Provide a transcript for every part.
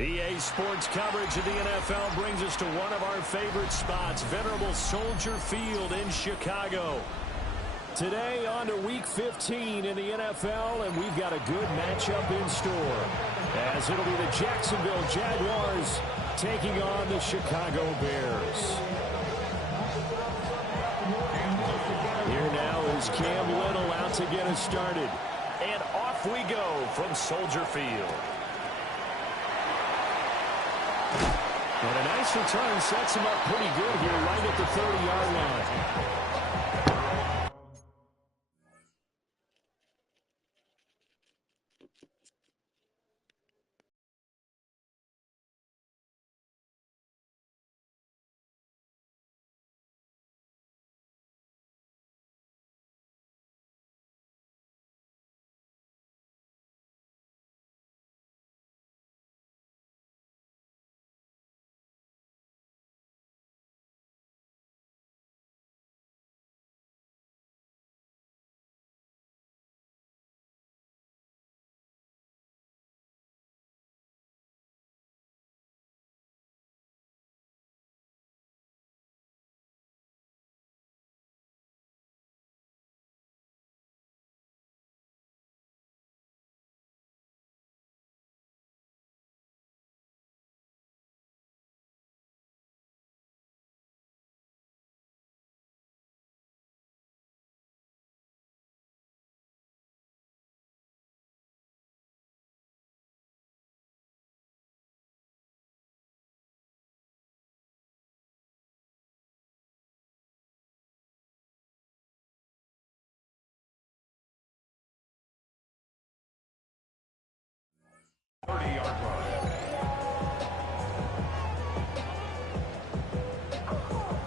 EA Sports coverage of the NFL brings us to one of our favorite spots, venerable Soldier Field in Chicago. Today on to Week 15 in the NFL, and we've got a good matchup in store, as it'll be the Jacksonville Jaguars taking on the Chicago Bears. Here now is Cam Little out to get us started. And off we go from Soldier Field. And a nice return sets him up pretty good here right at the 30-yard line.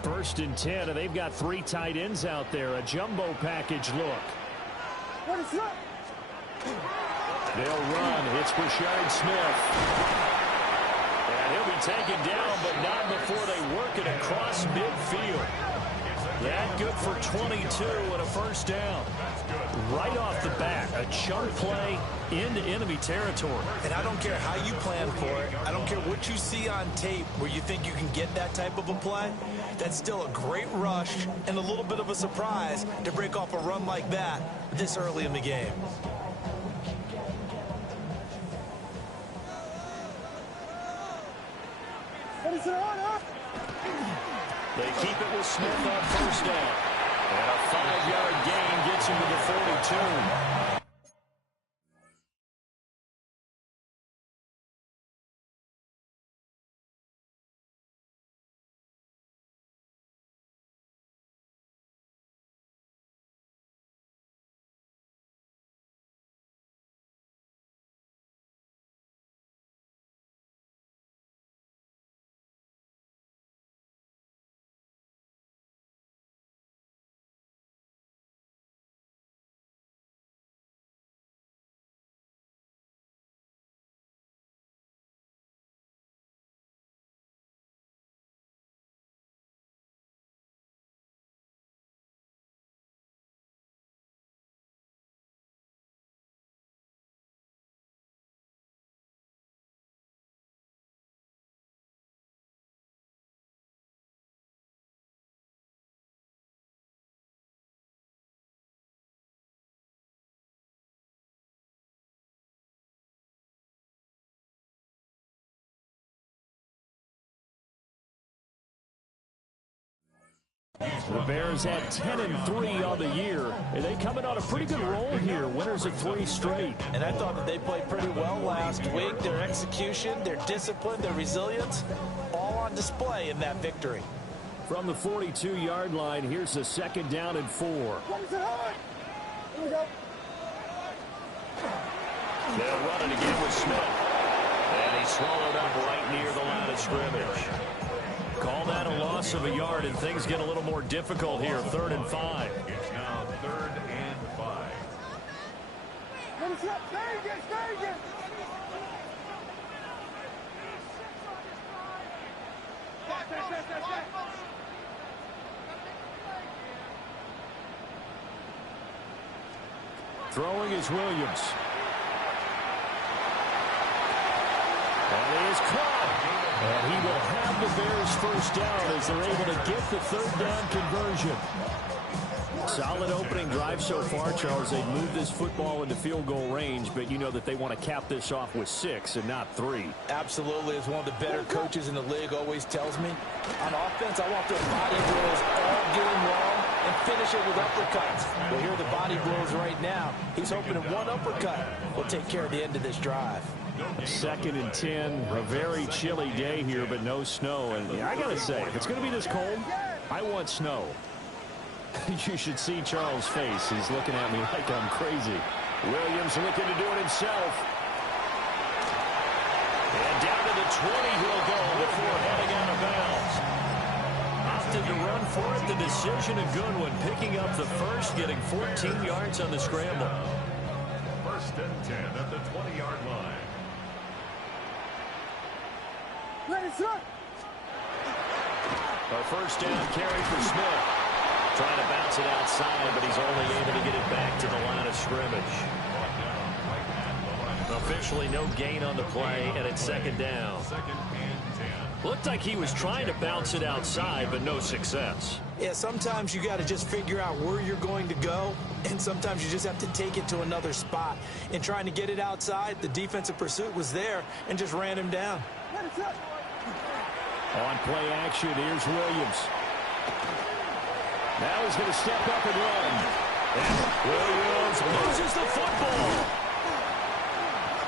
First and 10, and they've got three tight ends out there. A jumbo package look. They'll run. It's Rashard Smith. And he'll be taken down, but not before they work it across midfield. That good for 22 and a first down. Right off the bat, a chunk play into enemy territory. And I don't care how you plan for it. I don't care what you see on tape where you think you can get that type of a play. That's still a great rush and a little bit of a surprise to break off a run like that this early in the game. They keep it with Smith on first down. And a 5-yard gain gets him to the 42. The Bears had 10-3 on the year, and they coming on a pretty good roll here. Winners of 3 straight. And I thought that they played pretty well last week. Their execution, their discipline, their resilience, all on display in that victory. From the 42-yard line, here's a second down and 4. They'll run it again with Smith. And he's swallowed up right near the line of scrimmage. Call that a loss of a yard, and things get a little more difficult here. 3rd and 5. It's now 3rd and 5. Throwing is Williams. And he is caught. And he will have the Bears first down as they're able to get the third down conversion. Solid opening drive so far, Charles. They've moved this football into field goal range, but you know that they want to cap this off with 6 and not 3. Absolutely. As one of the better coaches in the league always tells me, on offense, I want their body blows all game long and finish it with uppercuts. Well, here are the body blows right now. He's hoping that one uppercut will take care of the end of this drive. 2nd and 10, a very chilly day here, but no snow. And yeah, I got to say, if it's going to be this cold, I want snow. You should see Charles' face. He's looking at me like I'm crazy. Williams looking to do it himself. And down to the 20 he'll go before heading out of bounds. Opted to run for it. The decision a good one. Picking up the first, getting 14 yards on the scramble. 1st and 10 at the 20-yard line. A first down carry for Smith. Trying to bounce it outside, but he's only able to get it back to the line of scrimmage. Officially no gain on the play, and it's 2nd down. Looked like he was trying to bounce it outside, but no success. Yeah, sometimes you got to just figure out where you're going to go, and sometimes you just have to take it to another spot. In trying to get it outside, the defensive pursuit was there and just ran him down. On play action, here's Williams. Now he's going to step up and run. And Williams loses the football.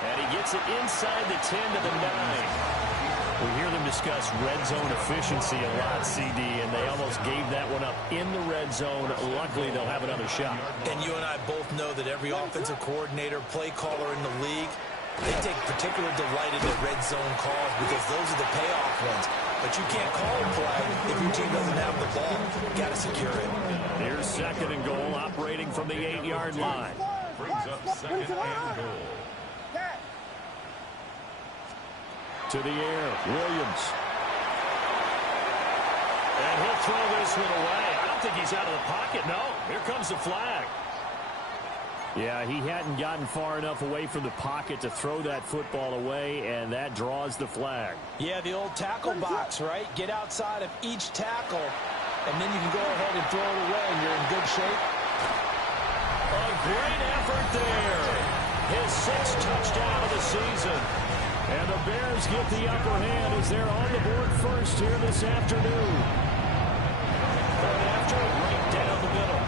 And he gets it inside the 10 to the 9. We hear them discuss red zone efficiency a lot, CD, and they almost gave that one up in the red zone. Luckily, they'll have another shot. And you and I both know that every offensive coordinator, play caller in the league, they take particular delight in the red zone calls because those are the payoff ones. But you can't call a play if your team doesn't have the ball. Got to secure it. Here's 2nd and goal, operating from the 8-yard line. Brings up 2nd and goal. To the air, Williams. And he'll throw this one away. I don't think he's out of the pocket. No, here comes the flag. Yeah, he hadn't gotten far enough away from the pocket to throw that football away, and that draws the flag. Yeah, the old tackle box, right? Get outside of each tackle, and then you can go ahead and throw it away, and you're in good shape. A great effort there. His 6th touchdown of the season. And the Bears get the upper hand as they're on the board first here this afternoon. But after, right down the middle.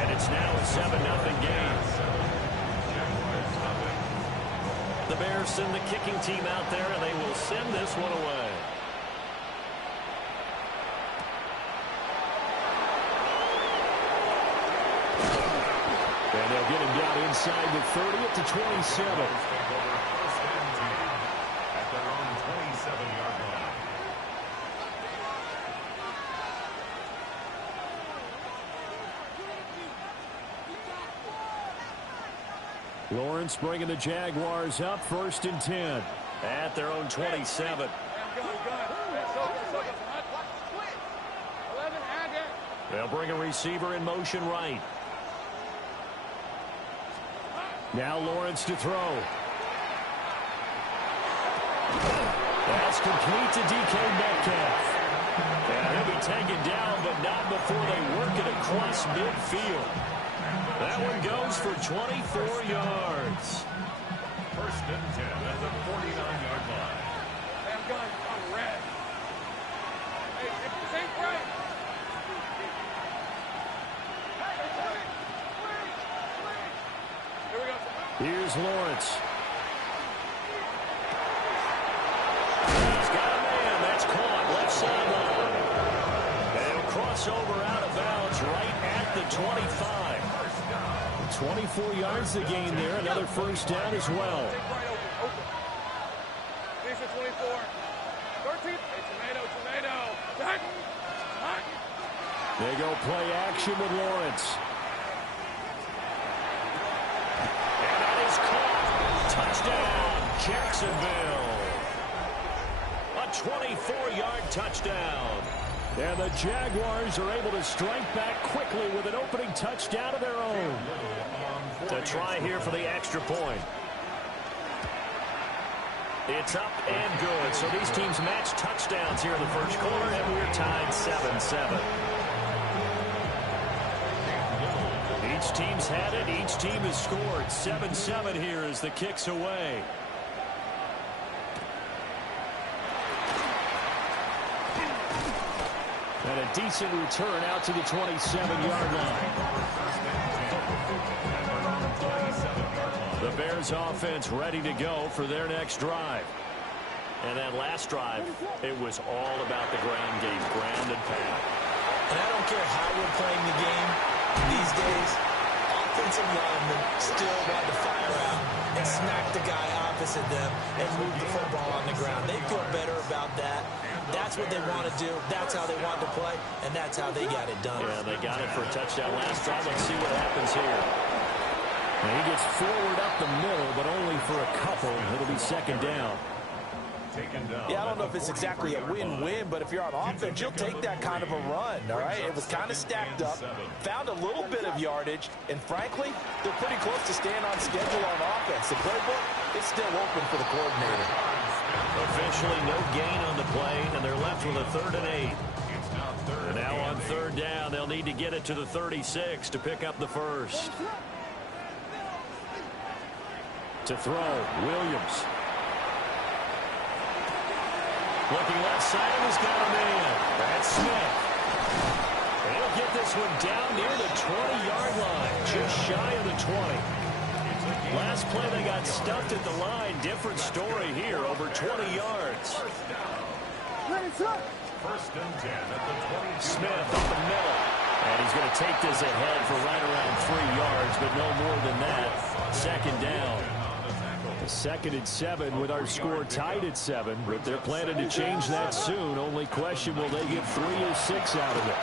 And it's now a 7-0 game. The Bears send the kicking team out there, and they will send this one away. And they'll get him down inside the 30 at the 27. At their own 27-yard line. Lawrence bringing the Jaguars up 1st and 10 at their own 27. They'll bring a receiver in motion right. Now Lawrence to throw. That's complete to DK Metcalf. And he'll be taken down, but not before they work it across midfield. That one goes for 24 yards. 1st and 10 at the 49-yard line. I'm going on red. Hey, this ain't right. Here we go. Here's Lawrence. He's got a man. That's caught. Left sideline. And he'll cross over out of bounds right at the 25. 24 yards to gain there. Another first down as well. Right open. Finish at 24. 13. Hey, tomato. They go play action with Lawrence. And that is caught. Touchdown, Jacksonville. A 24-yard touchdown. And the Jaguars are able to strike back quickly with an opening touchdown of their own. To try here for the extra point. It's up and good. So these teams match touchdowns here in the first quarter, and we're tied 7-7. Each team's had it. Each team has scored. 7-7 here as the kick's away. And a decent return out to the 27-yard line. The Bears offense ready to go for their next drive. And that last drive, it was all about the ground game, ground and pound. And I don't care how we're playing the game these days, offensive linemen still want to fire out and smack the guy opposite them and move the football on the ground. They feel better about that. That's what they want to do. That's how they want to play, and that's how they got it done. Yeah, they got it for a touchdown last drive. Let's see what happens here. And he gets forward up the middle, but only for a couple. It'll be second down. Yeah, I don't know if it's exactly a win-win, but if you're on offense, you'll take that kind of a run, all right? It was kind of stacked up, found a little bit of yardage, and frankly, they're pretty close to staying on schedule on offense. The playbook is still open for the coordinator. Officially no gain on the play, and they're left with a 3rd and 8. And now on 3rd down, they'll need to get it to the 36 to pick up the first. To throw, Williams. Looking left side, and he's got a man. That's Smith. And he'll get this one down near the 20-yard line, just shy of the 20. Last play, they got stuffed at the line. Different story here, over 20 yards. Smith up the middle. And he's going to take this ahead for right around 3 yards, but no more than that. Second down. 2nd and 7 with our score tied at 7, but they're planning to change that soon. Only question, will they get 3 or 6 out of it?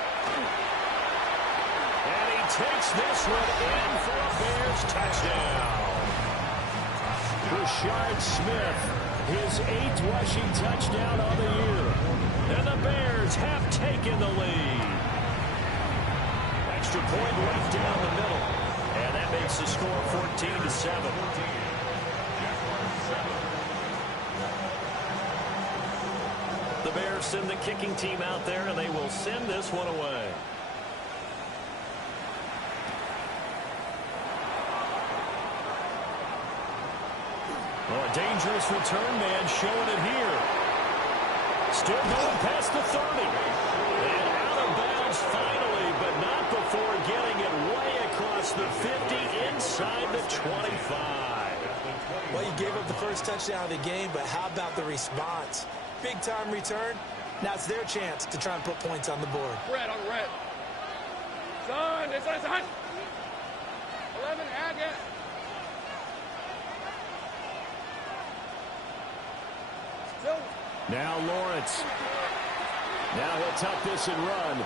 And he takes this one in for a Bears touchdown. Rashard Smith, his 8th rushing touchdown on the year. And the Bears have taken the lead. Extra point right down the middle. And that makes the score 14-7. The Bears send the kicking team out there, and they will send this one away. Oh, a dangerous return man showing it here. Still going past the 30. And out of bounds finally, but not before getting it way across the 50 inside the 25. Well, you gave up the first touchdown of the game, but how about the response? Big-time return. Now it's their chance to try and put points on the board. Red on red. Son, it's on. 11, again. Still. Now Lawrence. Now he'll tuck this and run.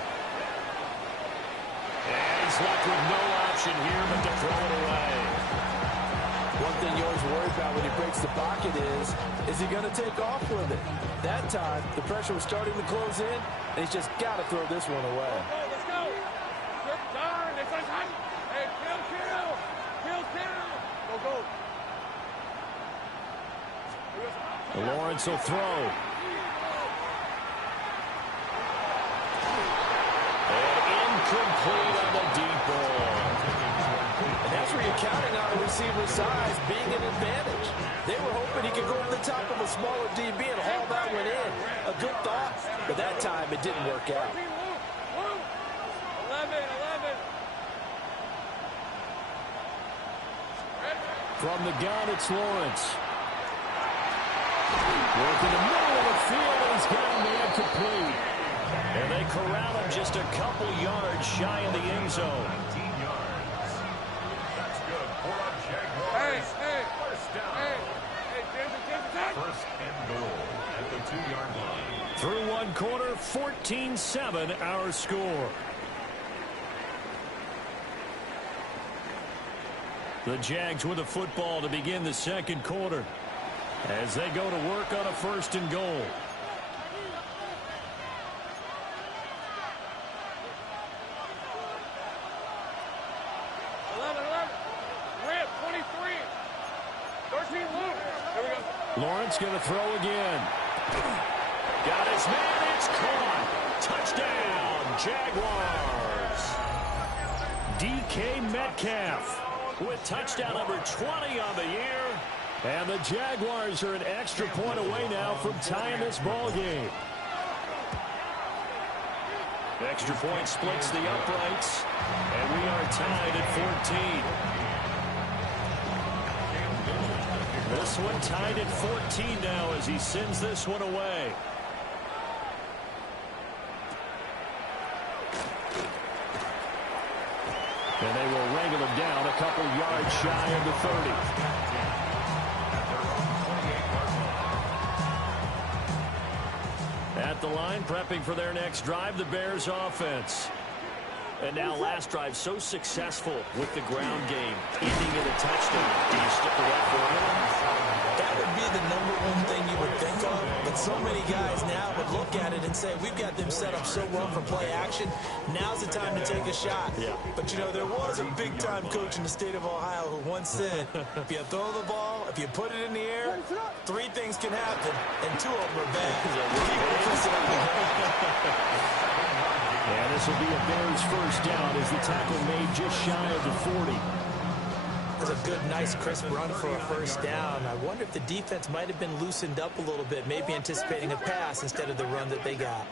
And he's left with no option here but to throw it away. One thing you always worry about when he breaks the pocket is he going to take off with it? That time, the pressure was starting to close in, and he's just got to throw this one away. Let's go. Good darn. It's on. Hey, kill. Go. Lawrence will throw. And incomplete on the deep ball. And that's where you're counting on a receiver's size being an advantage. They were hoping he could go over the top of a smaller DB and haul that one in. A good thought, but that time it didn't work out. 11. From the gun, it's Lawrence. Working the middle of the field, and he's got a man complete. And they corral him just a couple yards shy of the end zone. First and goal at the 2-yard line. Through one quarter, 14-7 our score. The Jags with the football to begin the second quarter as they go to work on a 1st and goal. Rip, 23. 13, Luke. Here we go. Lawrence going to throw again. Got his man. It's caught. Touchdown, Jaguars. DK Metcalf with touchdown number 20 on the year. And the Jaguars are an extra point away now from tying this ball game. Extra point splits the uprights, and we are tied at 14. This one tied at 14 now as he sends this one away. And they will wrangle him down a couple yards shy of the 30. At the line, prepping for their next drive, the Bears offense. And now last drive so successful with the ground game, ending in a touchdown. Do you stick with that for him? That would be the #1 thing you would think of, but so many guys now would look at it and say, we've got them set up so well for play action. Now's the time to take a shot. Yeah. But, you know, there was a big-time coach in the state of Ohio who once said, if you throw the ball, if you put it in the air, 3 things can happen, and 2 of them are bad. And this will be a Bears first down as the tackle made just shy of the 40. That's a good, nice, crisp run for a first down. I wonder if the defense might have been loosened up a little bit, maybe anticipating a pass instead of the run that they got.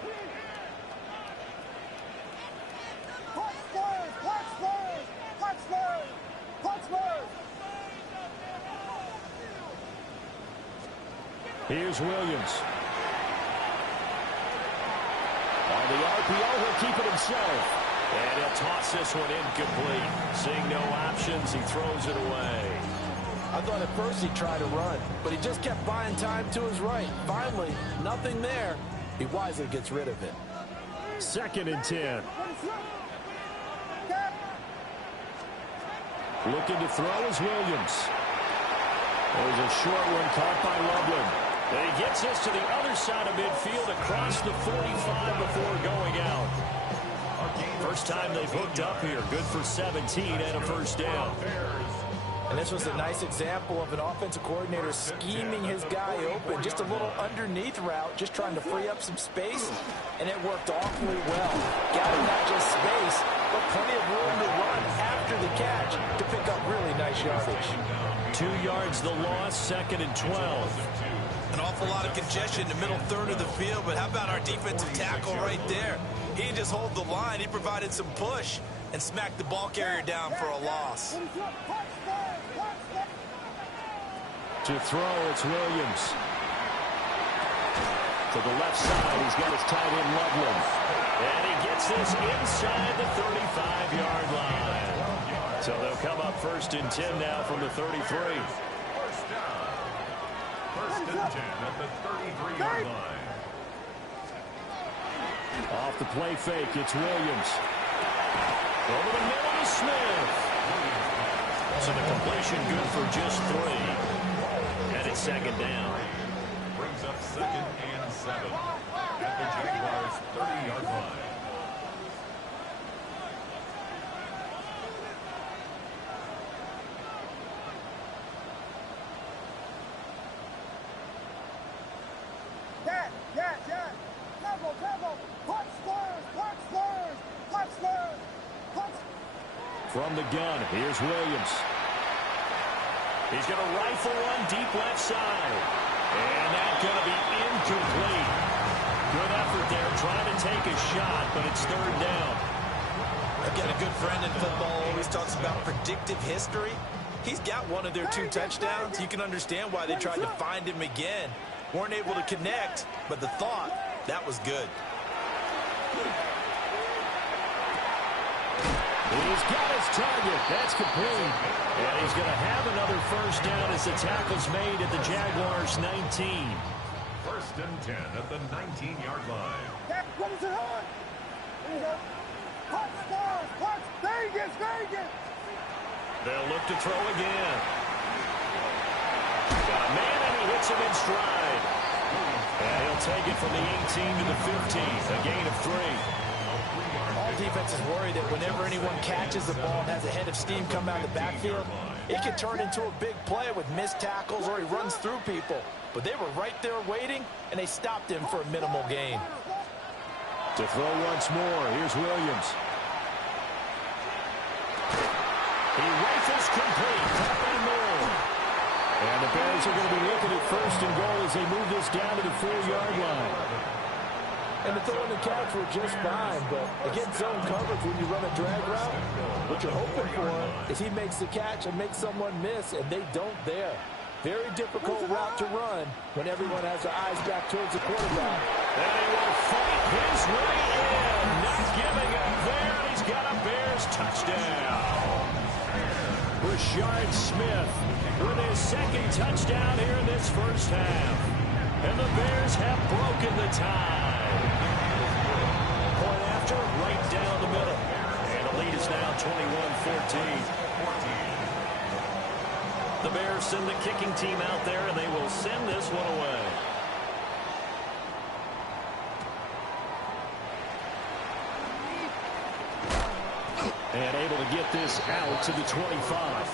Here's Williams. On the RPO, he'll keep it himself. And he'll toss this one incomplete. Seeing no options, he throws it away. I thought at first he'd try to run, but he just kept buying time to his right. Finally, nothing there. He wisely gets rid of it. 2nd and 10. Looking to throw is Williams. There's a short one caught by Loveland. And he gets this to the other side of midfield across the 45 before going out. First time they've hooked up here. Good for 17 and a first down. And this was a nice example of an offensive coordinator scheming his guy open. Just a little underneath route, just trying to free up some space, and it worked awfully well. Got him not just space, but plenty of room to run after the catch to pick up really nice yardage. 2 yards the loss, 2nd and 12. An awful lot of congestion in the middle third of the field, but how about our defensive tackle right there? He didn't just hold the line, he provided some push and smacked the ball carrier down for a loss. To throw, it's Williams. To the left side, he's got his tight end Loveland. And he gets this inside the 35-yard line. So they'll come up 1st and 10 now from the 33. First and 10 at the 33-yard line. Off the play fake, it's Williams. Over the middle to Smith. So the completion good for just 3. And it's 2nd down. Brings up 2nd and 7 at the Jaguars' 30-yard line. From the gun, here's Williams. He's going to rifle one deep left side. And that's going to be incomplete. Good effort there, trying to take a shot, but it's 3rd down. I've got a good friend in football, always talks about predictive history. He's got one of their 2 touchdowns. You can understand why they tried to find him again. Weren't able to connect, but the thought, that was good. He's got his target. That's complete. And he's going to have another first down as the tackle's made at the Jaguars' 19. 1st and 10 at the 19-yard line. They'll look to throw again. Got a man, and he hits him in stride. And he'll take it from the 18 to the 15, a gain of 3. All defenses worry that whenever anyone catches the ball and has a head of steam come out of the backfield, It could turn into a big play with missed tackles or he runs through people. But they were right there waiting, and they stopped him for a minimal gain. To throw once more, here's Williams. He rifles complete, up and more. And the Bears are going to be looking at first and goal as they move this down to the 4-yard line. And the throw and the catch were just fine, but against zone coverage when you run a drag route, what you're hoping for is he makes the catch and makes someone miss, and they don't there. Very difficult route to run when everyone has their eyes back towards the quarterback. And he will fight his way in, not giving up there. He's got a Bears touchdown. Rashard Smith with his second touchdown here in this first half. And the Bears have broken the tie. Point after, right down the middle. And the lead is now 21-14. The Bears send the kicking team out there, and they will send this one away. And able to get this out to the 25.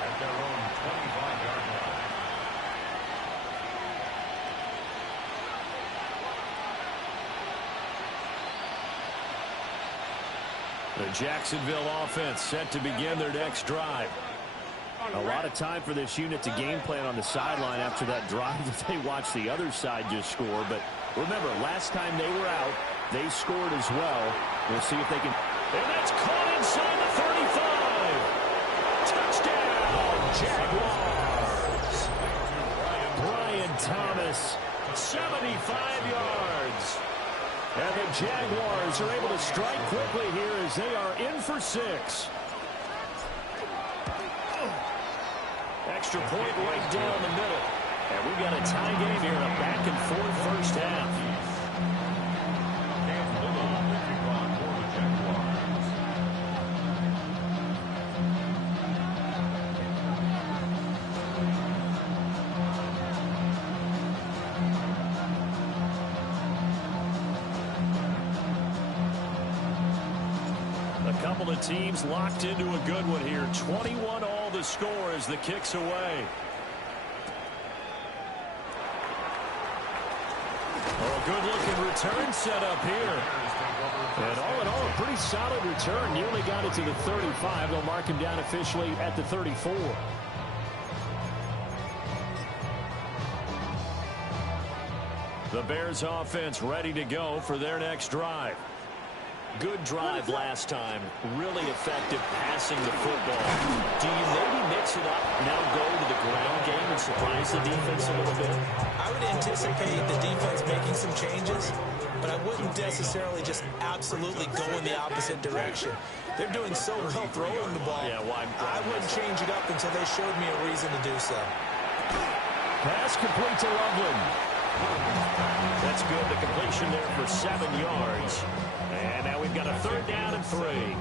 At their own 25-yard line. The Jacksonville offense set to begin their next drive. A lot of time for this unit to game plan on the sideline after that drive that they watched the other side just score. But remember, last time they were out, they scored as well. We'll see if they can. And that's caught inside the 35. Touchdown, Jaguars. Brian Thomas, 75 yards. And the Jaguars are able to strike quickly here as they are in for 6. Extra point right down the middle. And we've got a tie game here in a back-and-forth first half. A couple of teams locked into a good one here. 21 all the score as the kick's away. Oh, good-looking return set up here. And all in all, a pretty solid return. Nearly got it to the 35. They'll mark him down officially at the 34. The Bears offense ready to go for their next drive. Good drive last time. Really effective passing the football. Do you maybe mix it up, now go to the ground game and surprise the defense a little bit? I would anticipate the defense making some changes, but I wouldn't necessarily just absolutely go in the opposite direction. They're doing so well throwing the ball. Yeah, well, I wouldn't change it up until they showed me a reason to do so. Pass complete to Loveland. That's good. The completion there for 7 yards. And now we've got a 3rd down and 3.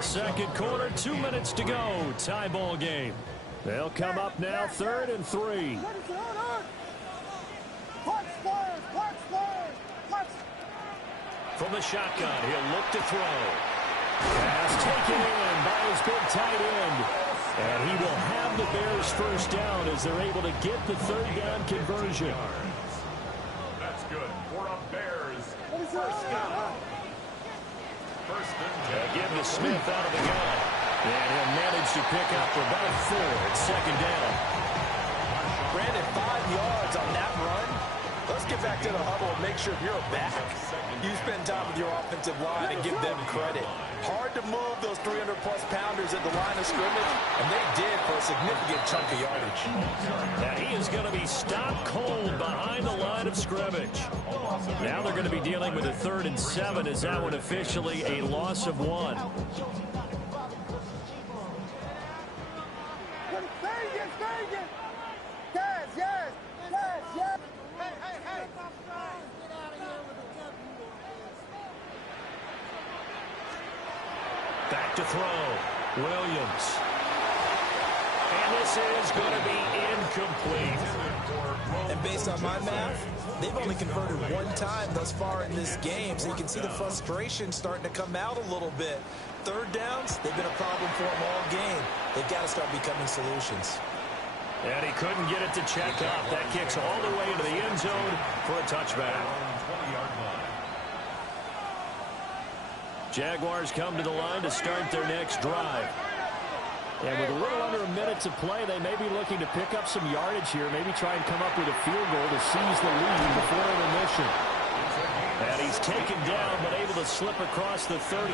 Second quarter, 2 minutes to go. Tie ball game. They'll come up now, 3rd and 3. From the shotgun, he'll look to throw. Pass taken in by his big tight end. And he will have the Bears first down as they're able to get the 3rd down conversion. That's good. For a Bears first down. Give to Smith out of the gun. And he'll manage to pick up about 4 at 2nd down. Brandon, 5 yards on that run. Let's get back to the huddle and make sure if you're a back, you spend time with your offensive line and give them credit. Hard to move those 300-plus pounders at the line of scrimmage, and they did for a significant chunk of yardage. And he is going to be stopped cold behind the line of scrimmage. Now they're going to be dealing with a 3rd and 7 as that one officially a loss of 1. Back to throw. Williams. And this is going to be incomplete. And based on my math, they've only converted 1 time thus far in this game, so you can see the frustration starting to come out a little bit. 3rd downs, they've been a problem for them all game. They've got to start becoming solutions. And he couldn't get it to check up. That kicks all the way into the end zone for a touchback. Jaguars come to the line to start their next drive. And with a little under a minute to play, they may be looking to pick up some yardage here, maybe try and come up with a field goal to seize the lead before intermission. And he's taken down, but able to slip across the 35.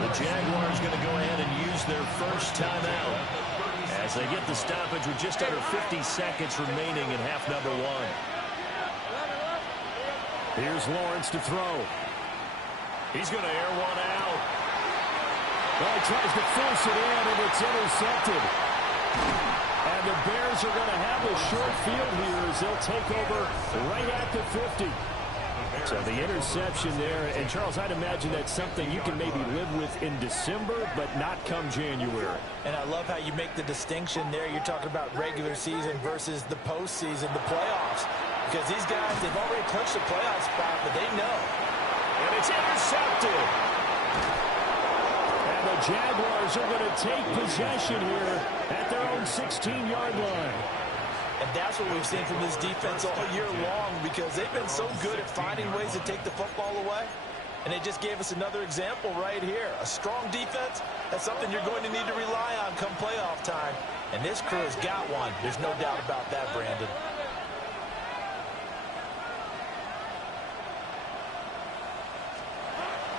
The Jaguars going to go ahead and use their first timeout as they get the stoppage with just under 50 seconds remaining in half number one. Here's Lawrence to throw. He's going to air one out. Well, he tries to force it in, and it's intercepted. And the Bears are going to have a short field here as they'll take over right at the 50. So the interception there, and Charles, I'd imagine that's something you can maybe live with in December, but not come January. And I love how you make the distinction there. You're talking about regular season versus the postseason, the playoffs. Because these guys, they've already clinched the playoff spot, but they know. And it's intercepted. And the Jaguars are going to take possession here at their own 16-yard line. And that's what we've seen from this defense all year long, because they've been so good at finding ways to take the football away. And they just gave us another example right here. A strong defense, that's something you're going to need to rely on come playoff time. And this crew has got one. There's no doubt about that, Brandon.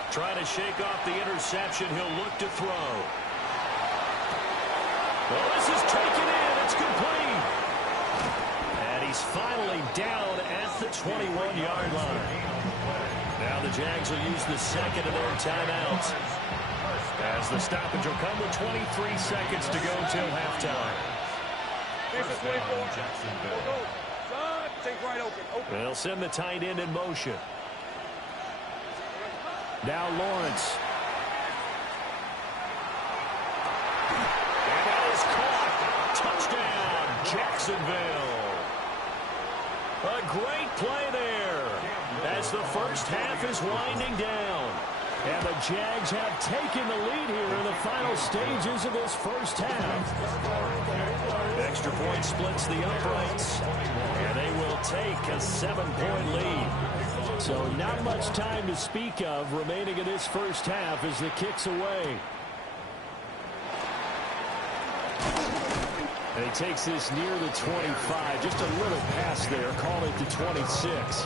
Trying to shake off the interception. He'll look to throw. Well, this is taken in. It's complete. And he's finally down at the 21-yard line. Now the Jags will use the second of their timeouts, as the stoppage will come with 23 seconds to go till halftime. They'll send the tight end in motion. Now Lawrence. And that is caught. Touchdown, Jacksonville. A great play there as the first half is winding down. And the Jags have taken the lead here in the final stages of this first half. Extra point splits the uprights, and they will take a 7-point lead. So not much time to speak of remaining in this first half as the kick's away. And he takes this near the 25. Just a little pass there. Call it the 26.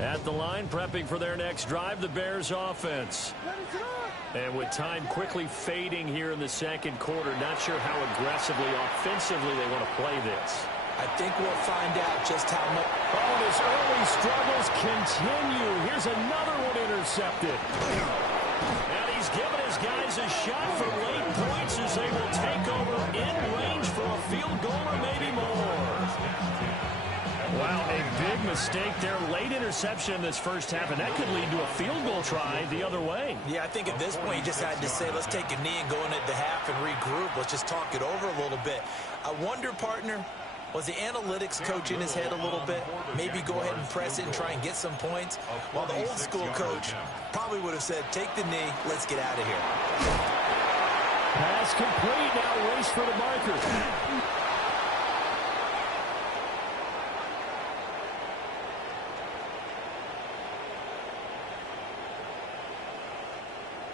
At the line, prepping for their next drive, the Bears offense. And with time quickly fading here in the second quarter, not sure how aggressively, offensively they want to play this. I think we'll find out just how much. Oh, and his early struggles continue. Here's another one intercepted. And he's given his guys a shot for late points as they will take over in range for a field goal or maybe more. Wow, a big mistake there. Late interception in this first half, and that could lead to a field goal try the other way. Yeah, I think at this point you just had to say, let's take a knee and go into the half and regroup. Let's just talk it over a little bit. I wonder, partner, was the analytics coach in his head a little bit? Maybe go ahead and press it and try and get some points? While the old school coach probably would have said, take the knee, let's get out of here. Pass complete, now race for the marker.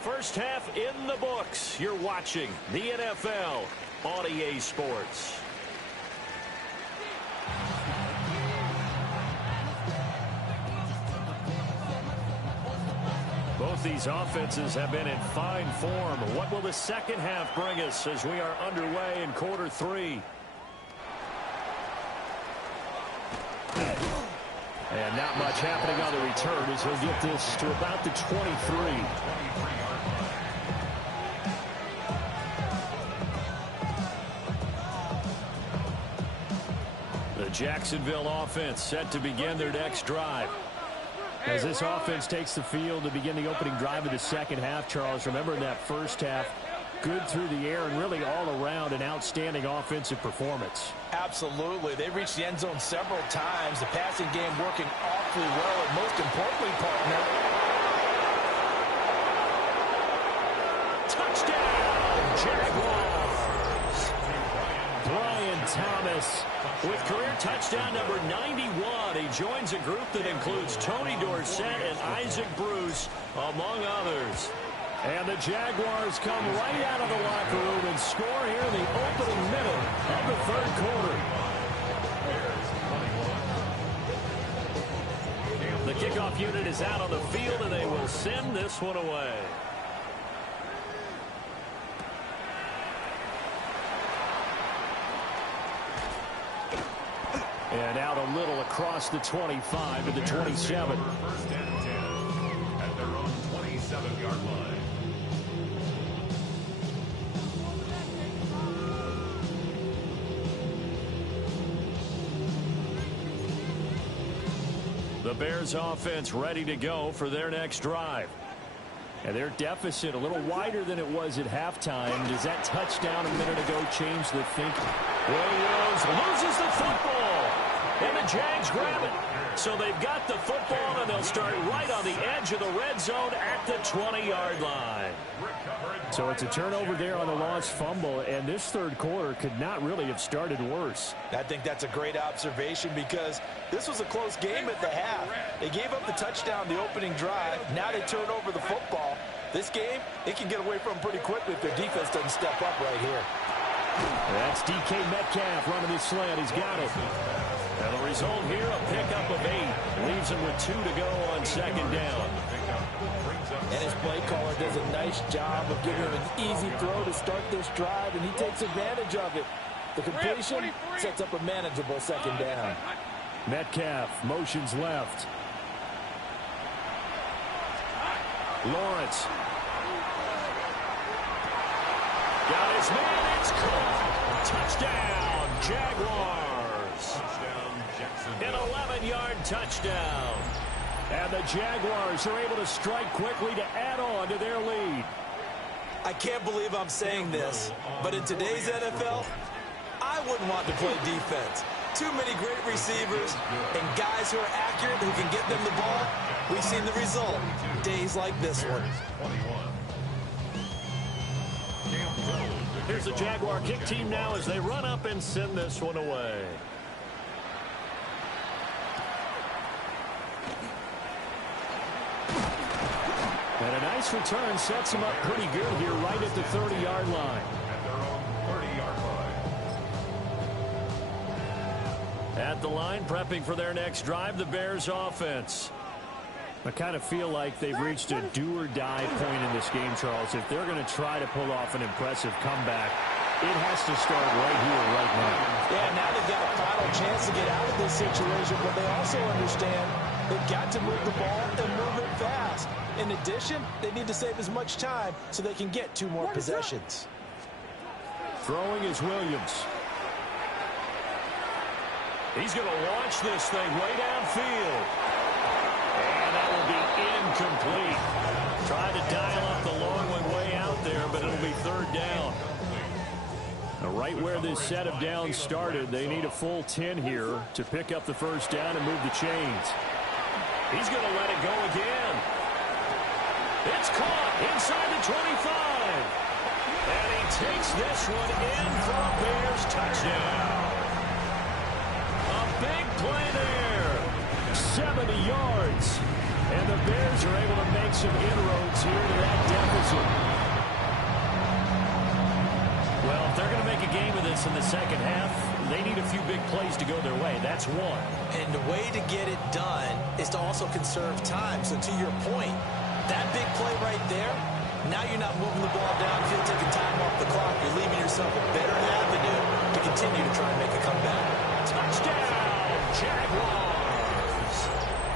First half in the books. You're watching the NFL on EA Sports. Both these offenses have been in fine form. What will the second half bring us as we are underway in quarter three? And not much happening on the return as he'll get this to about the 23. The Jacksonville offense set to begin their next drive. As this offense takes the field to begin the opening drive of the second half, Charles, remember in that first half, good through the air and really all around an outstanding offensive performance. Absolutely. They reached the end zone several times. The passing game working awfully well. And most importantly, partner, touchdown, Jaguars. Brian Thomas with career touchdown number 91. He joins a group that includes Tony Dorsett and Isaac Bruce, among others. And the Jaguars come right out of the locker room and score here in the opening minute of the third quarter. The kickoff unit is out on the field, and they will send this one away. And out a little across the 25 to the 27. First and 10 at their own 27-yard line. The Bears offense ready to go for their next drive. And their deficit a little wider than it was at halftime. Does that touchdown a minute ago change the thinking? Williams loses the football. And the Jags grab it. So they've got the football, and they'll start right on the edge of the red zone at the 20-yard line. So it's a turnover there on the lost fumble, and this third quarter could not really have started worse. I think that's a great observation because this was a close game at the half. They gave up the touchdown the opening drive. Now they turn over the football. This game, they can get away from pretty quickly if their defense doesn't step up right here. That's DK Metcalf running this slant. He's got it. And the result here, a pickup of 8. Leaves him with 2 to go on second down. And his play caller does a nice job of giving him an easy throw to start this drive, and he takes advantage of it. The completion sets up a manageable second down. Metcalf motions left. Lawrence. Got his man. It's caught. Touchdown, Jaguars. An 11-yard touchdown. And the Jaguars are able to strike quickly to add on to their lead. I can't believe I'm saying this, but in today's NFL, I wouldn't want to play defense. Too many great receivers and guys who are accurate who can get them the ball. We've seen the result. Days like this one. Here's the Jaguar kick team now as they run up and send this one away. And a nice return sets him up pretty good here right at the 30-yard line. At their own 30-yard line. At the line, prepping for their next drive, the Bears offense. I kind of feel like they've reached a do-or-die point in this game, Charles. If they're going to try to pull off an impressive comeback, it has to start right here, right now. Yeah, now they've got a final chance to get out of this situation, but they also understand they've got to move the ball and move it fast. In addition, they need to save as much time so they can get 2 more possessions. Throwing is Williams. He's going to launch this thing way downfield. And that will be incomplete. Tried to dial up the long one way out there, but it'll be third down. Now, right where this set of downs started, they need a full 10 here to pick up the first down and move the chains. He's going to let it go again. It's caught inside the 25. And he takes this one in for a Bears touchdown. A big play there. 70 yards. And the Bears are able to make some inroads here to that deficit. Well, if they're going to make a game of this in the second half, they need a few big plays to go their way. That's one. And the way to get it done is to also conserve time. So to your point, that big play right there, now you're not moving the ball downfield, taking time off the clock. You're leaving yourself a better avenue to continue to try and make a comeback. Touchdown, Jaguars.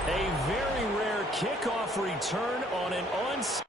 A very rare kickoff return on an onside.